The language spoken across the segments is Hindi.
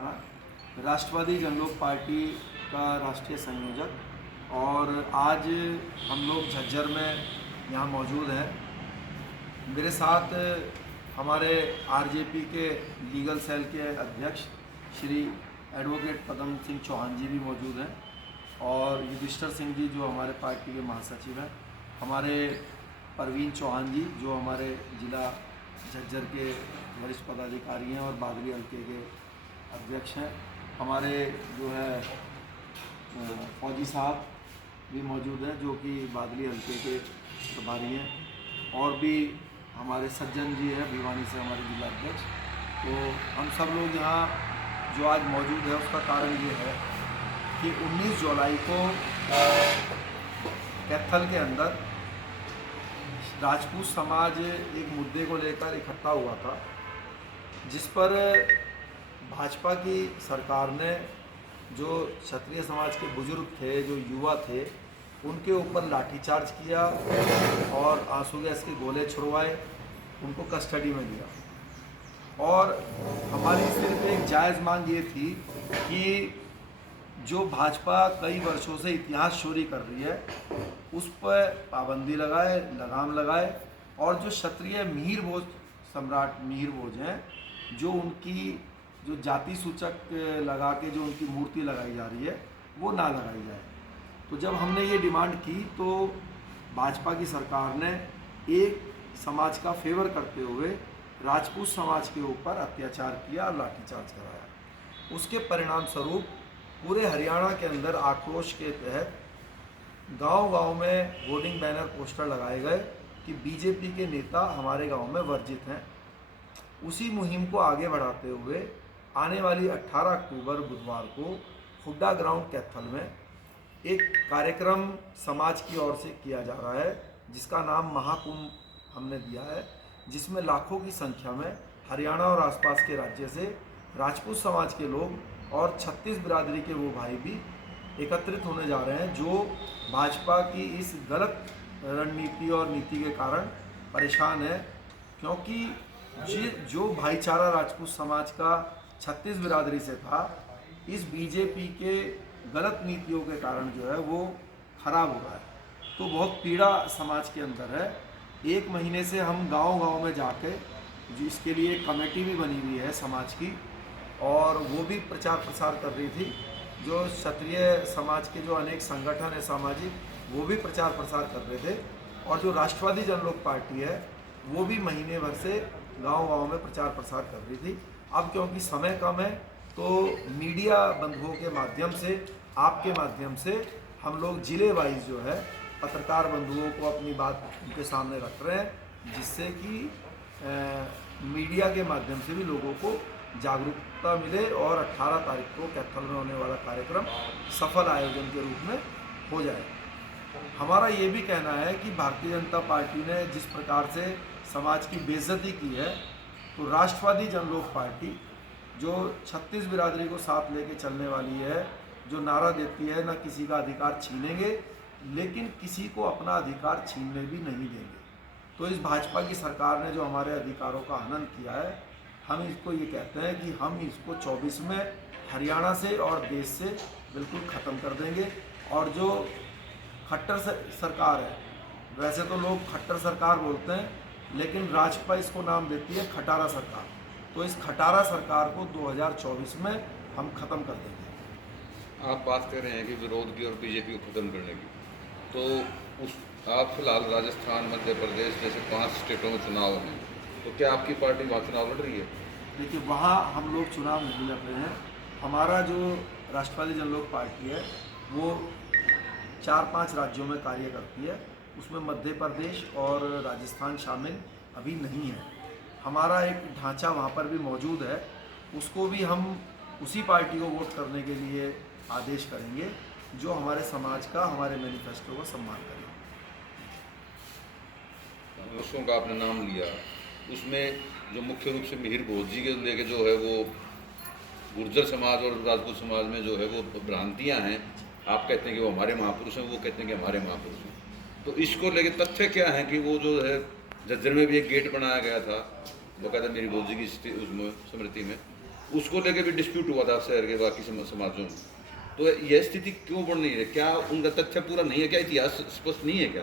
राष्ट्रवादी जनलोक पार्टी का राष्ट्रीय संयोजक और आज हम लोग झज्जर में यहाँ मौजूद हैं। मेरे साथ हमारे आरजेपी के लीगल सेल के अध्यक्ष श्री एडवोकेट पदम सिंह चौहान जी भी मौजूद हैं और युधिष्ठर सिंह जी जो हमारे पार्टी के महासचिव हैं, हमारे परवीन चौहान जी जो हमारे ज़िला झज्जर के वरिष्ठ पदाधिकारी हैं और बादली हल्के के अध्यक्ष हैं, हमारे जो है फौजी साहब भी मौजूद हैं जो कि बादली हल्के के प्रभारी हैं और भी हमारे सज्जन जी हैं भिवानी से हमारे जिला अध्यक्ष। तो हम सब लोग यहाँ जो आज मौजूद है उसका कारण ये है कि 19 जुलाई को कैथल के अंदर राजपूत समाज एक मुद्दे को लेकर इकट्ठा हुआ था, जिस पर भाजपा की सरकार ने जो क्षत्रिय समाज के बुजुर्ग थे, जो युवा थे, उनके ऊपर लाठीचार्ज किया और आंसू गैस के गोले छुड़वाए, उनको कस्टडी में लिया। और हमारी सिर्फ एक जायज़ मांग ये थी कि जो भाजपा कई वर्षों से इतिहास चोरी कर रही है उस पर पाबंदी लगाए, लगाम लगाए और जो क्षत्रिय मिहिर भोज सम्राट मिहिर भोज हैं, जो उनकी जो जाति सूचक लगा के जो उनकी मूर्ति लगाई जा रही है वो ना लगाई जाए। तो जब हमने ये डिमांड की तो भाजपा की सरकार ने एक समाज का फेवर करते हुए राजपूत समाज के ऊपर अत्याचार किया और लाठीचार्ज कराया। उसके परिणाम स्वरूप पूरे हरियाणा के अंदर आक्रोश के तहत गांव-गांव में होर्डिंग बैनर पोस्टर लगाए गए कि बीजेपी के नेता हमारे गांव में वर्जित हैं। उसी मुहिम को आगे बढ़ाते हुए आने वाली 18 अक्टूबर बुधवार को हुड्डा ग्राउंड कैथल में एक कार्यक्रम समाज की ओर से किया जा रहा है जिसका नाम महाकुंभ हमने दिया है, जिसमें लाखों की संख्या में हरियाणा और आसपास के राज्य से राजपूत समाज के लोग और 36 बिरादरी के वो भाई भी एकत्रित होने जा रहे हैं जो भाजपा की इस गलत रणनीति और नीति के कारण परेशान है। क्योंकि जो भाईचारा राजपूत समाज का 36 बिरादरी से था, इस बीजेपी के गलत नीतियों के कारण जो है वो खराब हो रहा है। तो बहुत पीड़ा समाज के अंदर है। एक महीने से हम गांव-गांव में जाके जिसके लिए कमेटी भी बनी हुई है समाज की और वो भी प्रचार प्रसार कर रही थी। जो क्षत्रिय समाज के जो अनेक संगठन है सामाजिक, वो भी प्रचार प्रसार कर रहे थे और जो राष्ट्रवादी जनलोक पार्टी है वो भी महीने भर से गांव-गांव में प्रचार प्रसार कर रही थी। अब क्योंकि समय कम है तो मीडिया बंधुओं के माध्यम से, आपके माध्यम से हम लोग जिले वाइज जो है पत्रकार बंधुओं को अपनी बात उनके सामने रख रहे हैं, जिससे कि मीडिया के माध्यम से भी लोगों को जागरूकता मिले और 18 तारीख को कैथल में होने वाला कार्यक्रम सफल आयोजन के रूप में हो जाए। हमारा ये भी कहना है कि भारतीय जनता पार्टी ने जिस प्रकार से समाज की बेइज्जती की है, तो राष्ट्रवादी जनलोक पार्टी जो 36 बिरादरी को साथ लेके चलने वाली है, जो नारा देती है न किसी का अधिकार छीनेंगे लेकिन किसी को अपना अधिकार छीनने भी नहीं देंगे। तो इस भाजपा की सरकार ने जो हमारे अधिकारों का हनन किया है, हम इसको ये कहते हैं कि हम इसको 24 में हरियाणा से और देश से बिल्कुल ख़त्म कर देंगे। और जो खट्टर सरकार है, वैसे तो लोग खट्टर सरकार बोलते हैं लेकिन राजपा इसको नाम देती है खटारा सरकार। तो इस खटारा सरकार को 2024 में हम ख़त्म कर देंगे। आप बात कर रहे हैं कि विरोध की और बीजेपी को ख़त्म करने की, तो आप फिलहाल राजस्थान, मध्य प्रदेश जैसे 5 स्टेटों में चुनाव हैं, तो क्या आपकी पार्टी वहाँ चुनाव लड़ रही है? देखिए, वहाँ हम लोग चुनाव नहीं लड़ रहे हैं। हमारा जो राष्ट्रवादी जनलोक पार्टी है वो 4-5 राज्यों में कार्य करती है, उसमें मध्य प्रदेश और राजस्थान शामिल अभी नहीं है। हमारा एक ढांचा वहाँ पर भी मौजूद है, उसको भी हम उसी पार्टी को वोट करने के लिए आदेश करेंगे जो हमारे समाज का, हमारे मैनिफेस्टो का सम्मान करेगा। उसकों का आपने नाम लिया, उसमें जो मुख्य रूप से मिहिर भोज जी के लेके जो है वो गुर्जर समाज और राजपूत समाज में जो है वो भ्रांतियाँ हैं। आप कहते हैं कि वो हमारे महापुरुष हैं, वो कहते हैं कि हमारे महापुरुष हैं। तो इसको लेके तथ्य क्या है कि वो जो है झज्जर में भी एक गेट बनाया गया था बकायदा मिहिर भोज जी की उसमें स्मृति में, उसको लेके भी डिस्प्यूट हुआ था शहर के बाकी समाजों में। तो यह स्थिति क्यों बढ़ नहीं है? क्या उनका तथ्य पूरा नहीं है? क्या इतिहास स्पष्ट नहीं है क्या?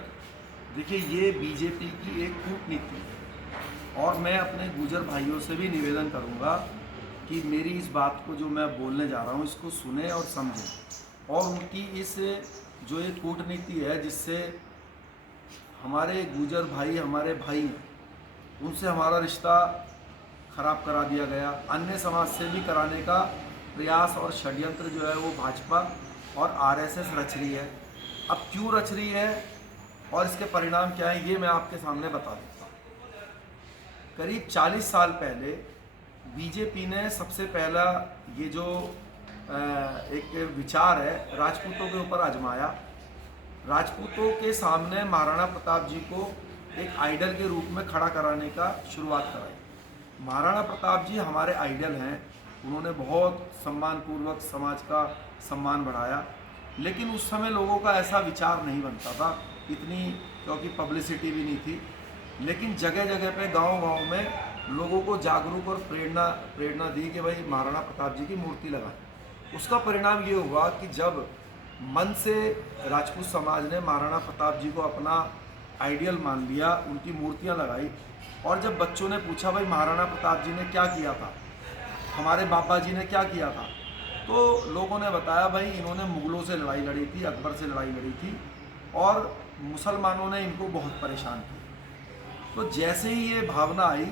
देखिए, ये बीजेपी की एक कूटनीति है और मैं अपने गुर्जर भाइयों से भी निवेदन करूंगा कि मेरी इस बात को जो मैं बोलने जा रहा हूँ इसको सुने और समझें। और उनकी इस जो एक कूटनीति है जिससे हमारे गुर्जर भाई हमारे भाई हैं, उनसे हमारा रिश्ता खराब करा दिया गया, अन्य समाज से भी कराने का प्रयास और षड्यंत्र जो है वो भाजपा और आरएसएस रच रही है। अब क्यों रच रही है और इसके परिणाम क्या है ये मैं आपके सामने बता देता हूँ। करीब 40 साल पहले बीजेपी ने सबसे पहला ये जो एक विचार है राजपूतों के ऊपर आजमाया। राजपूतों के सामने महाराणा प्रताप जी को एक आइडल के रूप में खड़ा कराने का शुरुआत कराई। महाराणा प्रताप जी हमारे आइडल हैं, उन्होंने बहुत सम्मानपूर्वक समाज का सम्मान बढ़ाया, लेकिन उस समय लोगों का ऐसा विचार नहीं बनता था इतनी, क्योंकि पब्लिसिटी भी नहीं थी। लेकिन जगह जगह पे गांव-गांव में लोगों को जागरूक और प्रेरणा दी कि भाई महाराणा प्रताप जी की मूर्ति लगाएं। उसका परिणाम ये हुआ कि जब मन से राजपूत समाज ने महाराणा प्रताप जी को अपना आइडियल मान लिया, उनकी मूर्तियां लगाई, और जब बच्चों ने पूछा भाई महाराणा प्रताप जी ने क्या किया था, हमारे बाबा जी ने क्या किया था, तो लोगों ने बताया भाई इन्होंने मुगलों से लड़ाई लड़ी थी, अकबर से लड़ाई लड़ी थी और मुसलमानों ने इनको बहुत परेशान किया। तो जैसे ही ये भावना आई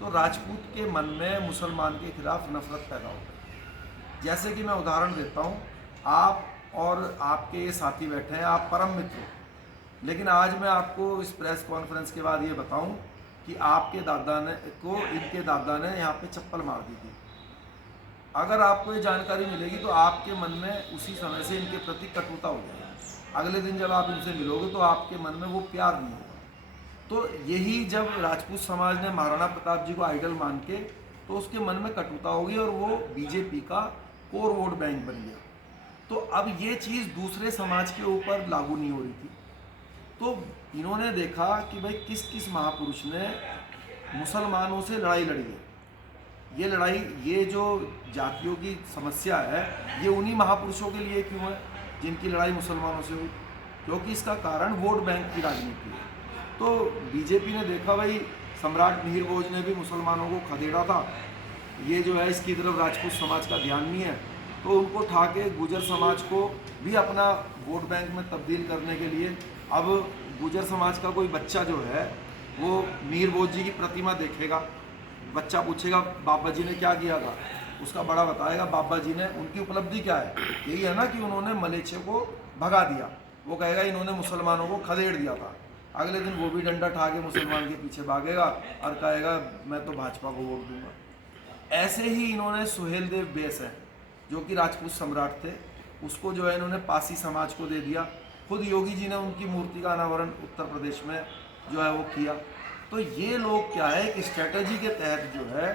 तो राजपूत के मन में मुसलमान के खिलाफ नफरत पैदा हो गई। जैसे कि मैं उदाहरण देता हूँ, आप और आपके ये साथी बैठे हैं, आप परम मित्र हो, लेकिन आज मैं आपको इस प्रेस कॉन्फ्रेंस के बाद ये बताऊं कि आपके दादा ने इनके दादा ने यहाँ पे चप्पल मार दी थी। अगर आपको ये जानकारी मिलेगी तो आपके मन में उसी समय से इनके प्रति कटुता हो जाएगी। अगले दिन जब आप इनसे मिलोगे तो आपके मन में वो प्यार नहीं होगा। तो यही जब राजपूत समाज ने महाराणा प्रताप जी को आइडल मान के, तो उसके मन में कटुता होगी और वो बीजेपी का कोर वोट बैंक बन गया। तो अब ये चीज़ दूसरे समाज के ऊपर लागू नहीं हो रही थी। तो इन्होंने देखा कि भाई किस किस महापुरुष ने मुसलमानों से लड़ाई लड़ी है। ये लड़ाई, ये जो जातियों की समस्या है, ये उन्हीं महापुरुषों के लिए क्यों है जिनकी लड़ाई मुसलमानों से हुई? क्योंकि इसका कारण वोट बैंक की राजनीति है। तो बीजेपी ने देखा भाई सम्राट मिहिर भोज ने भी मुसलमानों को खदेड़ा था, ये जो है इसकी तरफ राजपूत समाज का ध्यान नहीं है, तो उनको उठा के गुर्जर समाज को भी अपना वोट बैंक में तब्दील करने के लिए अब गुर्जर समाज का कोई बच्चा जो है वो मिहिर भोज जी की प्रतिमा देखेगा, बच्चा पूछेगा बाबा जी ने क्या किया था, उसका बड़ा बताएगा बाबा जी ने, उनकी उपलब्धि क्या है, यही है ना कि उन्होंने मलेच्छे को भगा दिया। वो कहेगा इन्होंने मुसलमानों को खदेड़ दिया था। अगले दिन वो भी डंडा ठा के मुसलमान के पीछे भागेगा और कहेगा मैं तो भाजपा को वोट दूंगा। ऐसे ही इन्होंने सुहेल देव बेस है जो कि राजपूत सम्राट थे, उसको जो है इन्होंने पासी समाज को दे दिया। खुद योगी जी ने उनकी मूर्ति का अनावरण उत्तर प्रदेश में जो है वो किया। तो ये लोग क्या है कि स्ट्रेटजी के तहत जो है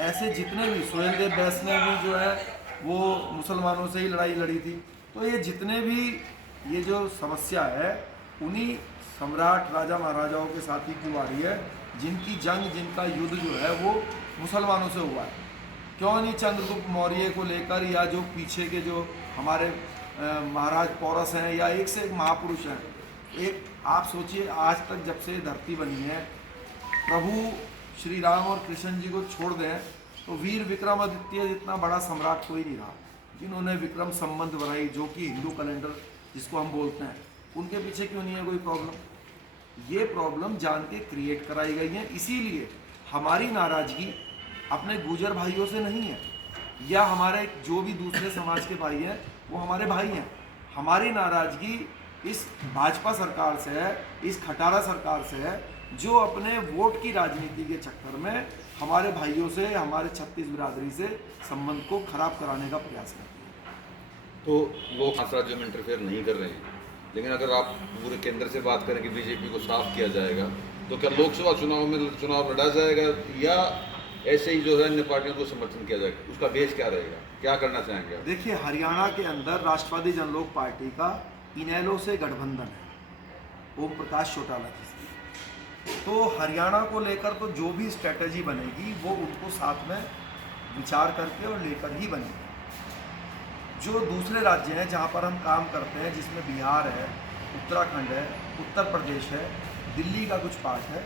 ऐसे जितने भी, सुहेल देव बैस ने भी जो है वो मुसलमानों से ही लड़ाई लड़ी थी। तो ये जितने भी ये जो समस्या है उन्हीं सम्राट राजा महाराजाओं के साथ ही क्यों आ रही है, जिनकी जंग, जिनका युद्ध जो है वो मुसलमानों से हुआ है। क्यों नहीं चंद्रगुप्त मौर्य को लेकर, या जो पीछे के जो हमारे महाराज पौरस हैं, या एक से एक महापुरुष हैं। एक आप सोचिए, आज तक जब से धरती बनी है, प्रभु श्री राम और कृष्ण जी को छोड़ दें तो वीर विक्रमादित्य जितना बड़ा सम्राट कोई नहीं रहा, जिन्होंने विक्रम संबंध बनाई, जो कि हिंदू कैलेंडर जिसको हम बोलते हैं, उनके पीछे क्यों नहीं है कोई प्रॉब्लम? ये प्रॉब्लम जान के क्रिएट कराई गई है। इसीलिए हमारी नाराजगी अपने गुर्जर भाइयों से नहीं है, या हमारे जो भी दूसरे समाज के भाई हैं वो हमारे भाई हैं। हमारी नाराजगी इस भाजपा सरकार से है, इस खटारा सरकार से है, जो अपने वोट की राजनीति के चक्कर में हमारे भाइयों से, हमारे छत्तीस बिरादरी से संबंध को खराब कराने का प्रयास करती है। तो वो खास राज्यों में इंटरफेयर नहीं कर रहे हैं, लेकिन अगर आप पूरे केंद्र से बात करें कि बीजेपी को साफ किया जाएगा, तो क्या लोकसभा चुनाव में चुनाव लड़ा जाएगा या ऐसे ही जो है अन्य पार्टियों को समर्थन किया जाएगा? उसका बेस क्या रहेगा, क्या करना चाहेंगे आप? देखिए, हरियाणा के अंदर राष्ट्रवादी जनलोक पार्टी का इनेलो से गठबंधन है, ओम प्रकाश चौटाला जी से। तो हरियाणा को लेकर तो जो भी स्ट्रेटजी बनेगी वो उनको साथ में विचार करके और लेकर ही बनेंगे। जो दूसरे राज्य हैं जहाँ पर हम काम करते हैं, जिसमें बिहार है, उत्तराखंड है, उत्तर प्रदेश है, दिल्ली का कुछ पार्ट है,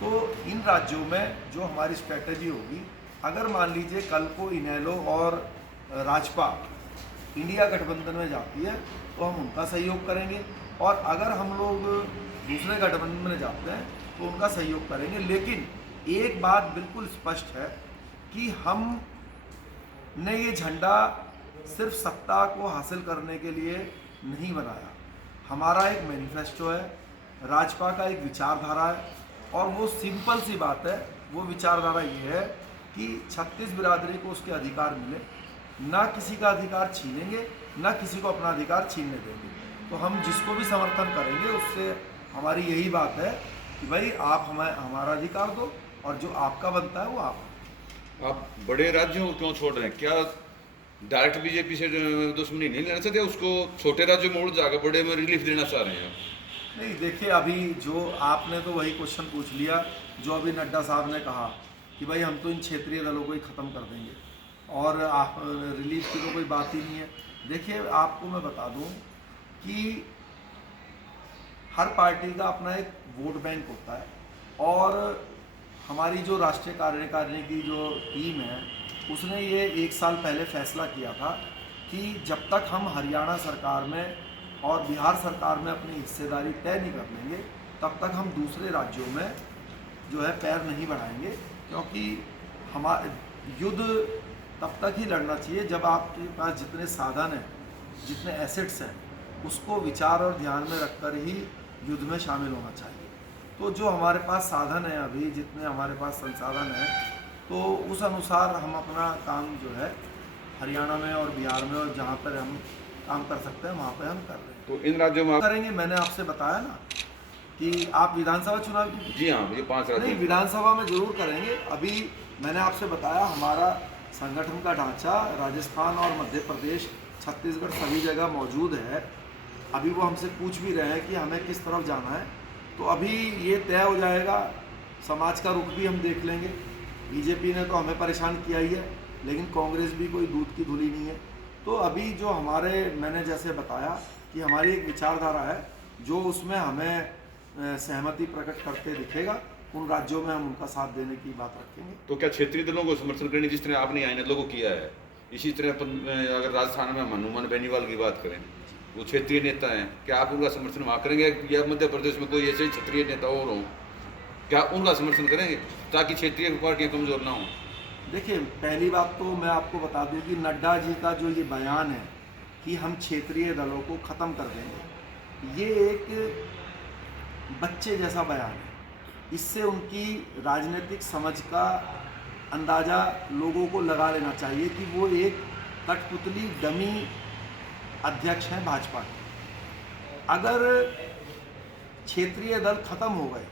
तो इन राज्यों में जो हमारी स्ट्रेटजी होगी, अगर मान लीजिए कल को इनेलो और राजपा इंडिया गठबंधन में जाती है तो हम उनका सहयोग करेंगे, और अगर हम लोग दूसरे गठबंधन में जाते हैं तो उनका सहयोग करेंगे। लेकिन एक बात बिल्कुल स्पष्ट है कि हम ने ये झंडा सिर्फ सत्ता को हासिल करने के लिए नहीं बनाया। हमारा एक मैनिफेस्टो है, राजपा का एक विचारधारा है, और वो सिंपल सी बात है, वो विचारधारा ये है कि 36 बिरादरी को उसके अधिकार मिले, ना किसी का अधिकार छीनेंगे, ना किसी को अपना अधिकार छीनने देंगे। तो हम जिसको भी समर्थन करेंगे उससे हमारी यही बात है कि भाई आप हमारा अधिकार दो, और जो आपका बनता है वो आप बड़े राज्यों को क्यों छोड़ रहे हैं? क्या डायरेक्ट बीजेपी से दुश्मनी नहीं लेना चाहते, उसको छोटे राज्यों में उड़ जाकर बड़े में रिलीफ देना चाह रहे हैं? नहीं, देखिए, अभी जो आपने तो वही क्वेश्चन पूछ लिया जो अभी नड्डा साहब ने कहा कि भाई हम तो इन क्षेत्रीय दलों को ही ख़त्म कर देंगे, और रिलीफ की तो कोई बात ही नहीं है। देखिए, आपको मैं बता दूं कि हर पार्टी का अपना एक वोट बैंक होता है, और हमारी जो राष्ट्रीय कार्यकारिणी की जो टीम है उसने ये 1 साल पहले फैसला किया था कि जब तक हम हरियाणा सरकार में और बिहार सरकार में अपनी हिस्सेदारी तय नहीं कर लेंगे तब तक हम दूसरे राज्यों में जो है पैर नहीं बढ़ाएंगे, क्योंकि हमारे युद्ध तब तक ही लड़ना चाहिए जब आपके पास जितने साधन हैं, जितने एसेट्स हैं, उसको विचार और ध्यान में रखकर ही युद्ध में शामिल होना चाहिए। तो जो हमारे पास साधन है, अभी जितने हमारे पास संसाधन हैं, तो उस अनुसार हम अपना काम जो है हरियाणा में और बिहार में और जहाँ पर हम काम कर सकते हैं वहाँ पे हम कर रहे हैं। तो इन राज्यों में करेंगे। मैंने आपसे बताया ना कि आप विधानसभा चुनाव की, जी हाँ, ये 5 राज्य नहीं, विधानसभा में जरूर करेंगे। अभी मैंने आपसे बताया हमारा संगठन का ढांचा राजस्थान और मध्य प्रदेश, छत्तीसगढ़ सभी जगह मौजूद है। अभी वो हमसे पूछ भी रहे हैं कि हमें किस तरफ जाना है, तो अभी ये तय हो जाएगा। समाज का रुख भी हम देख लेंगे। बीजेपी ने तो हमें परेशान किया ही है, लेकिन कांग्रेस भी कोई दूध की धुली नहीं है। तो अभी जो हमारे, मैंने जैसे बताया कि हमारी एक विचारधारा है, जो उसमें हमें सहमति प्रकट करते दिखेगा, उन राज्यों में हम उनका साथ देने की बात रखेंगे। तो क्या क्षेत्रीय दलों को समर्थन करने, जिस तरह आपने यहाँ दलों को किया है, इसी तरह अगर राजस्थान में हम हनुमान बेनीवाल की बात करें, वो क्षेत्रीय नेता हैं, क्या आप उनका समर्थन वहाँ करेंगे? या मध्य प्रदेश में कोई ऐसे ही क्षेत्रीय नेता और हों, क्या उनका समर्थन करेंगे ताकि क्षेत्रीय पार्टियाँ कमजोर ना हों? देखिए, पहली बात तो मैं आपको बता दूं कि नड्डा जी का जो ये बयान है कि हम क्षेत्रीय दलों को ख़त्म कर देंगे, ये एक बच्चे जैसा बयान है। इससे उनकी राजनीतिक समझ का अंदाज़ा लोगों को लगा लेना चाहिए कि वो एक कठपुतली डमी अध्यक्ष हैं भाजपा के। अगर क्षेत्रीय दल ख़त्म हो गए,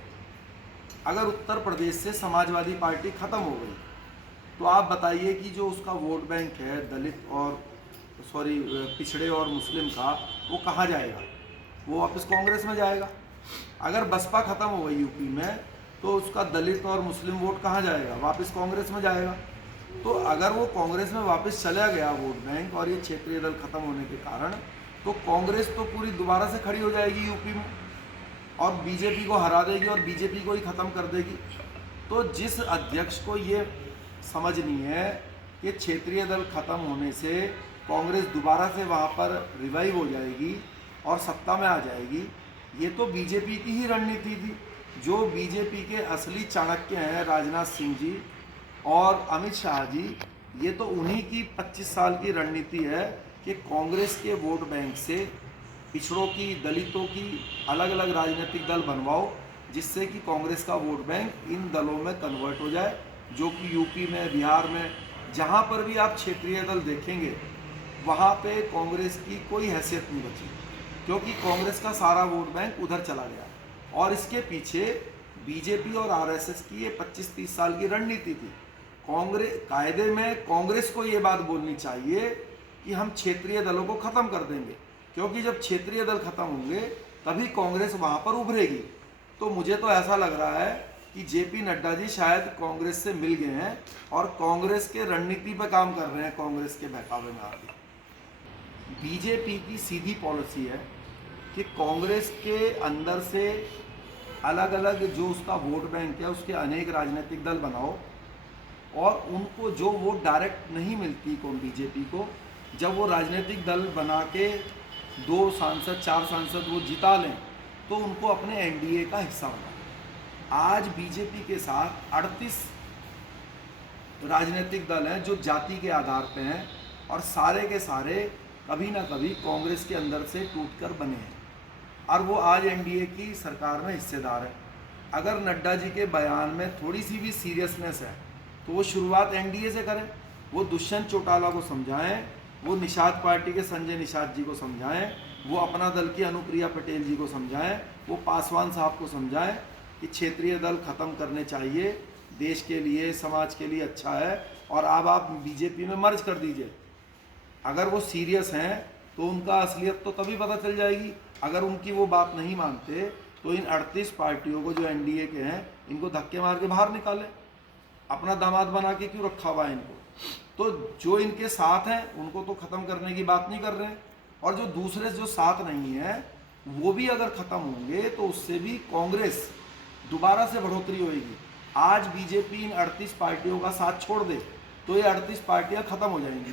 अगर उत्तर प्रदेश से समाजवादी पार्टी ख़त्म हो गई, तो आप बताइए कि जो उसका वोट बैंक है दलित और पिछड़े और मुस्लिम का, वो कहाँ जाएगा? वो वापस कांग्रेस में जाएगा। अगर बसपा ख़त्म हो गई यूपी में, तो उसका दलित और मुस्लिम वोट कहाँ जाएगा? वापस कांग्रेस में जाएगा। तो अगर वो कांग्रेस में वापस चला गया वोट बैंक, और ये क्षेत्रीय दल खत्म होने के कारण, तो कांग्रेस तो पूरी दोबारा से खड़ी हो जाएगी यूपी में और बीजेपी को हरा देगी और बीजेपी को ही ख़त्म कर देगी। तो जिस अध्यक्ष को ये समझ नहीं है कि क्षेत्रीय दल खत्म होने से कांग्रेस दोबारा से वहाँ पर रिवाइव हो जाएगी और सत्ता में आ जाएगी, ये तो बीजेपी की ही रणनीति थी। जो बीजेपी के असली चाणक्य हैं राजनाथ सिंह जी और अमित शाह जी, ये तो उन्हीं की 25 साल की रणनीति है कि कांग्रेस के वोट बैंक से पिछड़ों की, दलितों की अलग अलग राजनीतिक दल बनवाओ, जिससे कि कांग्रेस का वोट बैंक इन दलों में कन्वर्ट हो जाए, जो कि यूपी में, बिहार में, जहाँ पर भी आप क्षेत्रीय दल देखेंगे वहाँ पे कांग्रेस की कोई हैसियत नहीं बची, क्योंकि कांग्रेस का सारा वोट बैंक उधर चला गया। और इसके पीछे बीजेपी और आरएसएस की ये 25-30 साल की रणनीति थी। कांग्रेस कायदे में कांग्रेस को ये बात बोलनी चाहिए कि हम क्षेत्रीय दलों को ख़त्म कर देंगे, क्योंकि जब क्षेत्रीय दल खत्म होंगे तभी कांग्रेस वहाँ पर उभरेगी। तो मुझे तो ऐसा लग रहा है कि जेपी नड्डा जी शायद कांग्रेस से मिल गए हैं और कांग्रेस के रणनीति पर काम कर रहे हैं, कांग्रेस के बहकावे में आके। बीजेपी की सीधी पॉलिसी है कि कांग्रेस के अंदर से अलग अलग जो उसका वोट बैंक है उसके अनेक राजनीतिक दल बनाओ, और उनको जो वोट डायरेक्ट नहीं मिलती को बीजेपी को, जब वो राजनीतिक दल बना के 2 सांसद 4 सांसद वो जिता लें तो उनको अपने एनडीए का हिस्सा बनाए। आज बीजेपी के साथ 38 राजनीतिक दल हैं जो जाति के आधार पे हैं, और सारे के सारे कभी ना कभी कांग्रेस के अंदर से टूटकर बने हैं, और वो आज एनडीए की सरकार में हिस्सेदार है। अगर नड्डा जी के बयान में थोड़ी सी भी सीरियसनेस है तो वो शुरुआत एनडीए से करें, वो दुष्यंत चौटाला को समझाएं, वो निषाद पार्टी के संजय निषाद जी को समझाएं, वो अपना दल की अनुप्रिया पटेल जी को समझाएं, वो पासवान साहब को समझाएं कि क्षेत्रीय दल ख़त्म करने चाहिए, देश के लिए समाज के लिए अच्छा है, और अब आप बीजेपी में मर्ज कर दीजिए। अगर वो सीरियस हैं तो उनका असलियत तो तभी पता चल जाएगी। अगर उनकी वो बात नहीं मानते तो इन 38 पार्टियों को जो एनडीए के हैं इनको धक्के मार के बाहर निकाले, अपना दामाद बना के क्यों रखा हुआ है इनको। तो जो इनके साथ हैं उनको तो ख़त्म करने की बात नहीं कर रहे हैं, और जो दूसरे जो साथ नहीं है वो भी अगर ख़त्म होंगे तो उससे भी कांग्रेस दोबारा से बढ़ोतरी होएगी। आज बीजेपी इन 38 पार्टियों का साथ छोड़ दे तो ये 38 पार्टियां ख़त्म हो जाएंगी,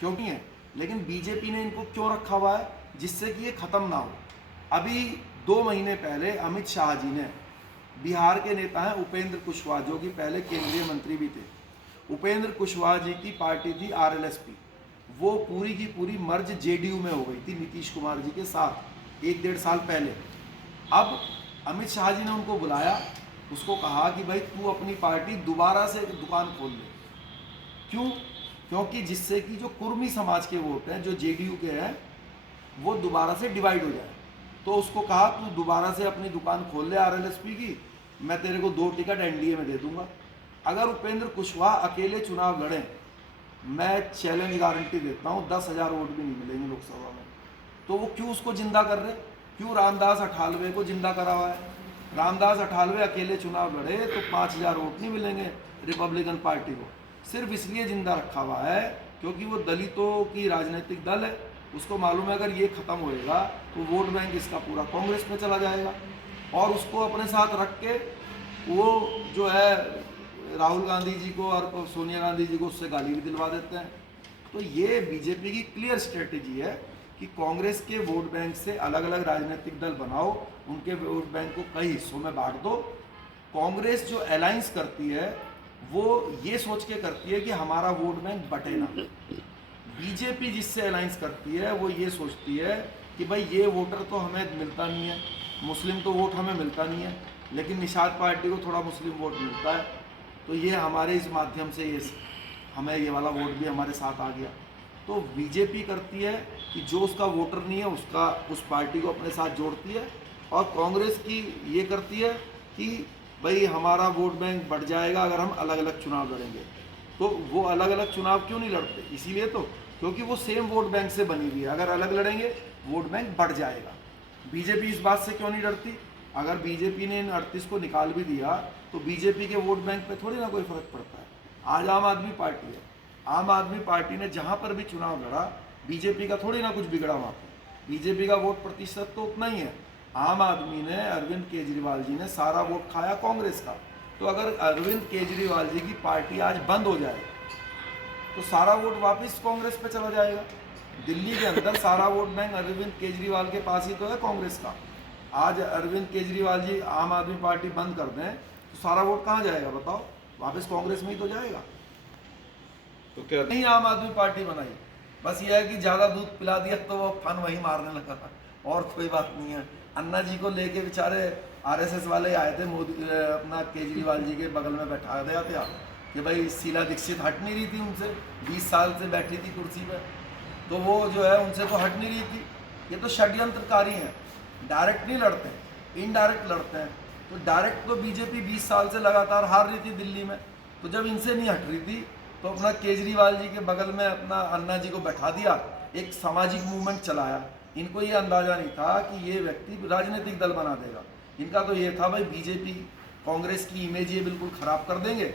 क्योंकि है। लेकिन बीजेपी ने इनको क्यों रखा हुआ है, जिससे कि ये ख़त्म ना हो। अभी 2 महीने पहले अमित शाह जी ने, बिहार के नेता हैं उपेंद्र कुशवाहा जो कि पहले केंद्रीय मंत्री भी थे, उपेंद्र कुशवाहा जी की पार्टी थी आरएलएसपी, वो पूरी की पूरी मर्ज जेडीयू में हो गई थी नीतीश कुमार जी के साथ 1-1.5 साल पहले। अब अमित शाह जी ने उनको बुलाया, उसको कहा कि भाई तू अपनी पार्टी दोबारा से दुकान खोल ले। क्यों? क्योंकि जिससे कि जो कुर्मी समाज के वोट हैं जो जेडीयू के हैं वो दोबारा से डिवाइड हो जाए। तो उसको कहा तू दोबारा से अपनी दुकान खोल ले आरएलएसपी की, मैं तेरे को 2 टिकट एनडीए में दे दूंगा। अगर उपेंद्र कुशवाहा अकेले चुनाव लड़ें, मैं चैलेंज गारंटी देता हूँ 10,000 वोट भी नहीं मिलेंगे लोकसभा में। तो वो क्यों उसको जिंदा कर रहे? क्यों रामदास अठावले को जिंदा करा हुआ है? रामदास अठावले अकेले चुनाव लड़े तो 5,000 वोट नहीं मिलेंगे रिपब्लिकन पार्टी को। सिर्फ इसलिए जिंदा रखा हुआ है क्योंकि वो दलितों की राजनीतिक दल है, उसको मालूम है अगर ये ख़त्म होएगा तो वोट बैंक इसका पूरा कांग्रेस में चला जाएगा, और उसको अपने साथ रख के वो जो है राहुल गांधी जी को और सोनिया गांधी जी को उससे गाली भी दिलवा देते हैं। तो ये बीजेपी की क्लियर स्ट्रेटेजी है कि कांग्रेस के वोट बैंक से अलग अलग राजनीतिक दल बनाओ, उनके वोट बैंक को कई हिस्सों में बांट दो। कांग्रेस जो अलायंस करती है वो ये सोच के करती है कि हमारा वोट बैंक बटे ना। बीजेपी जिससे अलायंस करती है वो ये सोचती है कि भाई ये वोटर तो हमें मिलता नहीं है, मुस्लिम तो वोट हमें मिलता नहीं है, लेकिन निषाद पार्टी को थोड़ा मुस्लिम वोट मिलता है, तो ये हमारे इस माध्यम से ये हमें ये वाला वोट भी हमारे साथ आ गया। तो बीजेपी करती है कि जो उसका वोटर नहीं है उसका उस पार्टी को अपने साथ जोड़ती है, और कांग्रेस की ये करती है कि भाई हमारा वोट बैंक बढ़ जाएगा अगर हम अलग अलग चुनाव लड़ेंगे। तो वो अलग अलग चुनाव क्यों नहीं लड़ते? इसीलिए तो क्योंकि वो सेम वोट बैंक से बनी हुई है, अगर अलग लड़ेंगे वोट बैंक बढ़ जाएगा। बीजेपी इस बात से क्यों नहीं लड़ती? अगर बीजेपी ने इन 38 को निकाल भी दिया तो बीजेपी के वोट बैंक पे थोड़ी ना कोई फर्क पड़ता है। आज आम आदमी पार्टी है, आम आदमी पार्टी ने जहाँ पर भी चुनाव लड़ा बीजेपी का थोड़ी ना कुछ बिगड़ा वहाँ पर। बीजेपी का वोट प्रतिशत तो उतना ही है। आम आदमी ने, अरविंद केजरीवाल जी ने सारा वोट खाया कांग्रेस का। तो अगर अरविंद केजरीवाल जी की पार्टी आज बंद हो जाए तो सारा वोट वापस कांग्रेस पे चला जाएगा। दिल्ली के अंदर सारा वोट बैंक अरविंद केजरीवाल के पास ही तो है कांग्रेस का। आज अरविंद केजरीवाल जी आम आदमी पार्टी बंद कर दें तो सारा वोट कहाँ जाएगा बताओ? वापस कांग्रेस में ही तो जाएगा। तो क्या नहीं आम आदमी पार्टी बनाई, बस ये है कि ज़्यादा दूध पिला दिया तो वो फन वही मारने लगा था, और कोई बात नहीं है। अन्ना जी को लेके बेचारे आरएसएस वाले आए थे, मोदी अपना केजरीवाल जी के बगल में बैठा दिया था कि भाई शीला दीक्षित हट नहीं रही थी उनसे, 20 साल से बैठी थी कुर्सी पर, तो वो जो है उनसे तो हट नहीं रही थी। ये तो षड्यंत्रकारी हैं, डायरेक्ट नहीं लड़ते, इनडायरेक्ट लड़ते हैं। तो डायरेक्ट तो बीजेपी 20 साल से लगातार हार रही थी दिल्ली में, तो जब इनसे नहीं हट रही थी तो अपना केजरीवाल जी के बगल में अपना अन्ना जी को बैठा दिया, एक सामाजिक मूवमेंट चलाया। इनको ये अंदाज़ा नहीं था कि ये व्यक्ति राजनीतिक दल बना देगा। इनका तो ये था भाई बीजेपी कांग्रेस की इमेज ये बिल्कुल ख़राब कर देंगे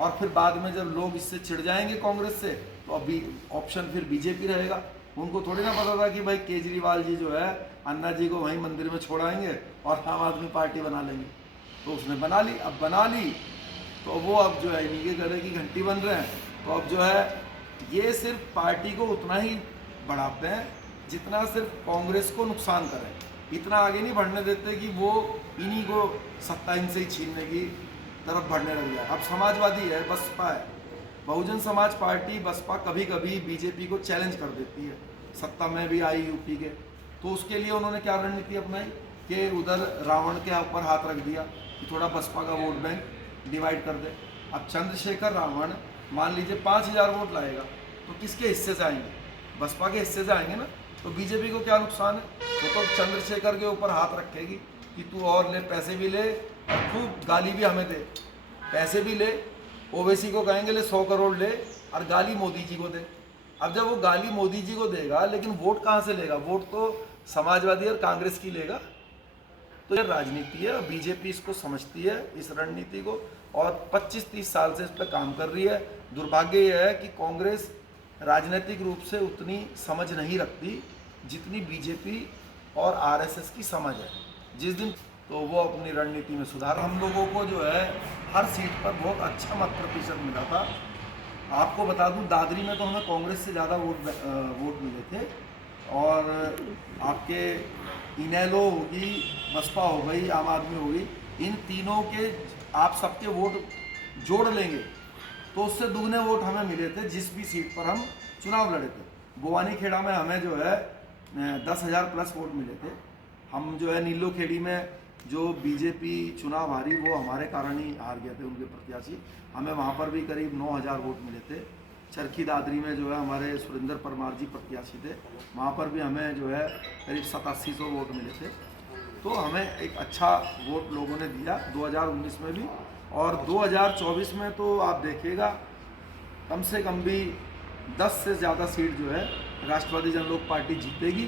और फिर बाद में जब लोग इससे चिढ़ जाएंगे कांग्रेस से तो अभी ऑप्शन फिर बीजेपी रहेगा। उनको थोड़ी ना पता था कि भाई केजरीवाल जी जो है अन्ना जी को वहीं मंदिर में छोड़ाएंगे और आम आदमी पार्टी बना लेंगे। तो उसने बना ली, अब बना ली तो वो अब जो है इन्हीं के गले की घंटी बन रहे हैं। तो अब जो है ये सिर्फ पार्टी को उतना ही बढ़ाते हैं जितना सिर्फ कांग्रेस को नुकसान करें, इतना आगे नहीं बढ़ने देते कि वो इन्हीं को सत्ता इनसे ही छीनने की तरफ बढ़ने लग जाए। अब समाजवादी है, बसपा है, बहुजन समाज पार्टी बसपा कभी कभी बीजेपी को चैलेंज कर देती है, सत्ता में भी आई यूपी के, तो उसके लिए उन्होंने क्या रणनीति अपनाई कि उधर रावण के ऊपर हाथ रख दिया कि थोड़ा बसपा का वोट बैंक डिवाइड कर दे। अब चंद्रशेखर रावण मान लीजिए 5000 वोट लाएगा तो किसके हिस्से से आएंगे? बसपा के हिस्से से आएंगे ना। तो बीजेपी को क्या नुकसान है? वो तो चंद्रशेखर के ऊपर हाथ रखेगी कि तू और ले, पैसे भी ले और खूब गाली भी हमें दे, पैसे भी ले, ओवैसी को कहेंगे ले 100 करोड़ ले और गाली मोदी जी को दे। अब जब वो गाली मोदी जी को देगा लेकिन वोट कहाँ से लेगा? वोट तो समाजवादी और कांग्रेस की लेगा। तो ये राजनीति है और बीजेपी इसको समझती है, इस रणनीति को, और 25-30 साल से इस पर काम कर रही है। दुर्भाग्य यह है कि कांग्रेस राजनीतिक रूप से उतनी समझ नहीं रखती जितनी बीजेपी और आरएसएस की समझ है। जिस दिन तो वो अपनी रणनीति में सुधार, हम लोगों को जो है हर सीट पर बहुत अच्छा मत प्रतिशत मिला था। आपको बता दूं दादरी में तो हमें कांग्रेस से ज़्यादा वोट मिले थे, और आपके इनेलो होगी, बसपा हो गई, आम आदमी होगी, इन तीनों के आप सबके वोट जोड़ लेंगे तो उससे दुगने वोट हमें मिले थे जिस भी सीट पर हम चुनाव लड़े थे। भवानी खेड़ा में हमें जो है 10,000 प्लस वोट मिले थे। हम जो है नीलो खेड़ी में जो बीजेपी चुनाव हारी वो हमारे कारण ही हार गए थे, उनके प्रत्याशी, हमें वहाँ पर भी करीब 9,000 वोट मिले थे। चरखी दादरी में जो है हमारे सुरेंद्र परमार जी प्रत्याशी थे, वहाँ पर भी हमें जो है करीब 8700 वोट मिले थे। तो हमें एक अच्छा वोट लोगों ने दिया 2019 में भी, और 2024 में तो आप देखिएगा कम से कम भी 10 से ज़्यादा सीट जो है राष्ट्रवादी जनलोक पार्टी जीतेगी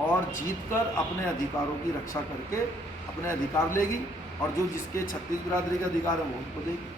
और जीतकर अपने अधिकारों की रक्षा करके अपने अधिकार लेगी, और जो जिसके 36 बिरादरी के अधिकार है वो उनको देगी।